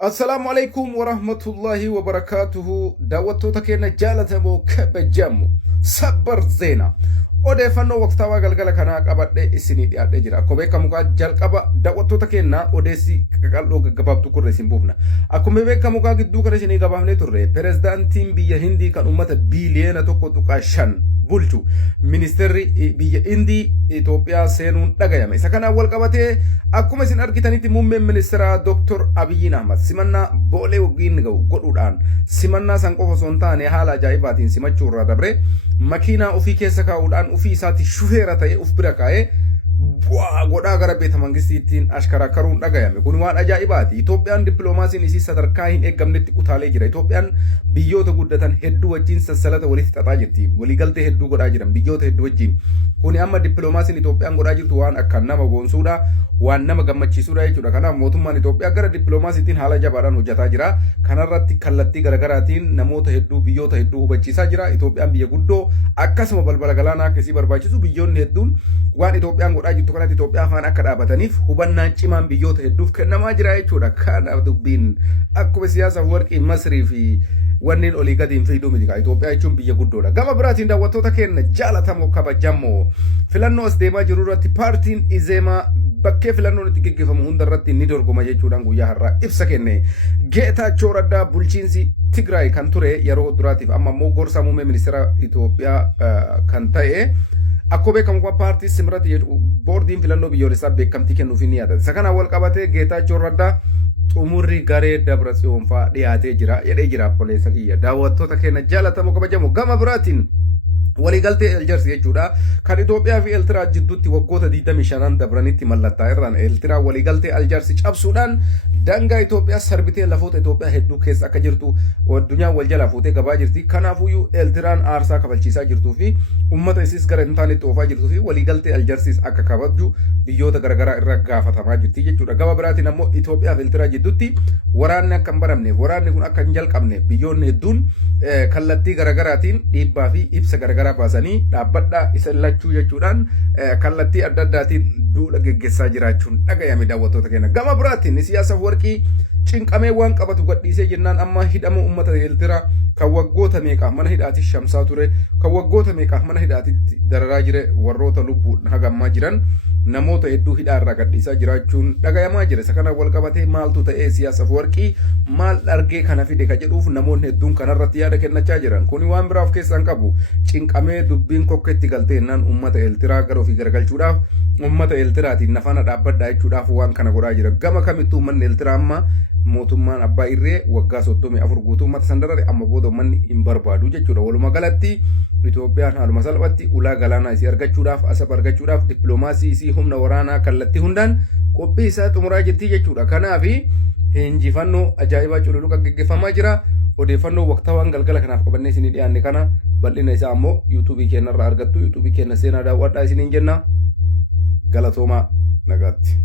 Assalamu alaikum wa rahmatullahi wa barakatuhu. Daawwattoota keenya jaalatamoo kabajamoo sabbar zeena odeeffannoo waqtaawaa galgala kanaa qabadhee isinii dhiyaadhee jira. Akkuma beekamu jalqaba daawwattoota keenya odeessi qaqal'oo gaggabaabtu kurre isin buufna. Akkuma beekamu gidduu kana isinii gabaafnee turre pirezidaantiin biyya Hindii kan uummata biiliyoona 1.5 bulchu ministeerri biyya Hindii Itopiyaa seenuun dhagayame. Isa kanaan wal qabatee akkuma isin argitanitti muummeen ministeera Dr. Abiy Ahmed simannaa boolee waggiin godhuudhaan simannaa san qofa osoo hin taane haala ajaa'ibaatiin simachuu irraa dabre makiinaa ofii keessa kaa'uudhaan ofii isaatti shufeera ta'ee of bira kaa'ee godhaa gara beeta mangistiitiin ashkaraakaruun dhagayame. Kun waan ajaa'ibaati. Itoophiyaan dippiloomaasiin isii sadarkaa hin eeggamnetti utaalee jira. Itoophiyaan biyyoota guddatan hedduu wajjin sassalata walitti xaxaa jirti. Waliigaltee hedduu godhaa jiran biyyoota hedduu wajjin. Kun amma dippiloomaasiin Itoophiyaan godhaa jirtu waan akka nama boonsuudha, waan nama gammachiisuudha jechuudha. Kanaaf mootummaan Itoophiyaa gara dippiloomaasiitiin haala jabaadhaan hojjetaa jira. Kanarratti kallattii garaagaraatiin namoota hedduu biyyoota hedduu hubachiisaa jira. Itoophiyaan biyya guddoo akkasuma balbala galaanaa akkasii barbaachisu biyyoonni hedduun waan Itoophiyaan godhaa jirtu kanatti Itoophiyaa afaan akka dhaabataniif hubannaan cimaan biyyoota hedduuf kennamaa jira jechuudha. Kanaaf dubbiin akkuma siyaasa warqii Masrii fi wanneen olii gadiin fiiduu miti. Itoophiyaa jechuun biyya guddoodha. Gama biraatiin daawwattoota keenya jaalatamoo kabajamoo filannoo as deemaa jiru irratti paartiin Izeemaa bakkee filannoon itti gaggeeffamu hunda irratti ni dorgoma jechuudhaan guyyaa har'aa ibsa kenne. Geetaachoo Raddaa bulchiinsi Tigraay kan ture yeroo duraatiif amma immoo gorsa muummee ministeera Itoophiyaa kan ta'e akkuma beekamu paartii Simrat boordiin filannoo biyyoolessaa beekamtii kennuuf ni yaada. Isa kanaan wal qabatee Geetaachoo Raddaa xumurri garee Dabratsiyoon fa'aa dhiyaatee jira jedhee jira poleessa kiyya. Daawwattoota keenya jaalatamoo kabajamoo gama biraatiin waliigaltee Aljeers jechuudha kan Itoophiyaa fi Eertiraa jidduutti waggoota 25 dabranitti mallattaa'e irraan Eertiraa waliigaltee Aljeers cabsuudhaan daangaa Itoophiyaa sarbitee lafoota Itoophiyaa hedduu keessa akka jirtu addunyaan wal jalaa fuutee gabaa jirti. Kanaafuyyuu Eertiraan aarsaa kabalchiisaa jirtuu fi uummata isiis gara hin taanetti oofaa jirtuu fi waliigaltee Aljeersis akka kabaju biyyoota garaagaraa irra gaafatamaa jirti jechuudha. Gama biraatiin ammoo Itoophiyaa fi Eertiraa jidduutti waraanni akka hin baramneef waraanni kun akka hin jalqabneef biyyoonni hedduun kallattii garaagaraatiin dhiibbaa fi ibsa garaagaraa baasanii dhaabbadhaa isa lachuu jechuudhaan kallattii adda addaatiin duula geggeessaa jiraachuun dhagayame daawwattoota keenya. Gama biraatiin siyaasa warqii cinqamee waan qabatu gadhiisee jennaan amma hidhama uummata Eertiraa kan waggoota meeqaaf mana hidhaatti shamsaa ture kan waggoota meeqaaf mana hidhaatti dararaa jire warroota lubbuun hagammaa jiran namoota hedduu hidhaa irraa gadhiisaa jiraachuun dhagayamaa jira. Isa kana wal qabatee maaltu ta'ee siyaasa warqii maal argee kana fide ka jedhuuf namoonni hedduun kanarratti yaada kennachaa jiran. Kuni waan biraaf keessaan qabu cinqamee dubbiin kokkeetti galteennaan uummata Eertiraa gara ofii garagalchuudhaaf uummata Eertiraatiin nafana dhaabbadhaa jechuudhaaf waan kana godhaa jira. Gama kamittuu uummanni Eertiraa amma mootummaan abbaa irree waggaa 34 guutuu uummata san darare amma booda uummanni hin barbaadu jechuudha. Walumaa galatti Itoophiyaan haaluma salphatti ulaa galaanaa isii argachuudhaaf asaba argachuudhaaf dippiloomaasii isii humna waraanaa kallattii hundaan qophii isaa xumuraa jirti jechuudha. Kanaaf injifannoo ajaa'ibaa cululuqa gaggeeffamaa jira. Odeeffannoo waqtaawaan galgala kanaaf qabannee isinii dhiyaanne kana bal'ina isaa ammoo yuutuubii keenya irraa argattu. Yuutuubii keenya seenaa daawwadhaa isiniin jenna. Galatoomaa nagaatti.